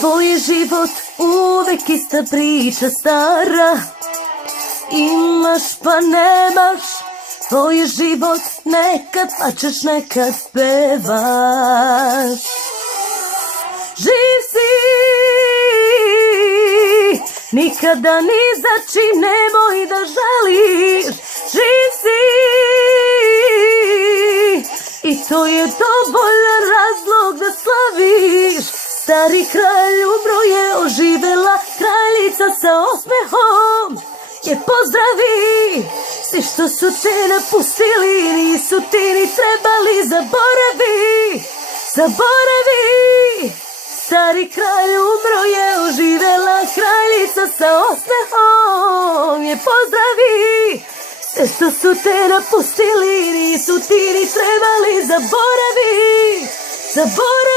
Tvoj je život uvek ista priča stara. Imaš pa nemaš, tvoj je život, nekad plačeš, nekad pevaš. Živ si, nikada ni za čim nemoj da žališ. Živ si, i to je dovoljan razlog da slaviš. Stari kralj umro je, oživela kraljica sa osmehom je pozdravi. Svi što su te napustili, nisu ti ni trebali, zaboravi, zaboravi. Stari kralj umro je, oživela kraljica sa osmehom je pozdravi. Sve što su te napustili, nisu ti ni trebali, zaboravi, zaboravi.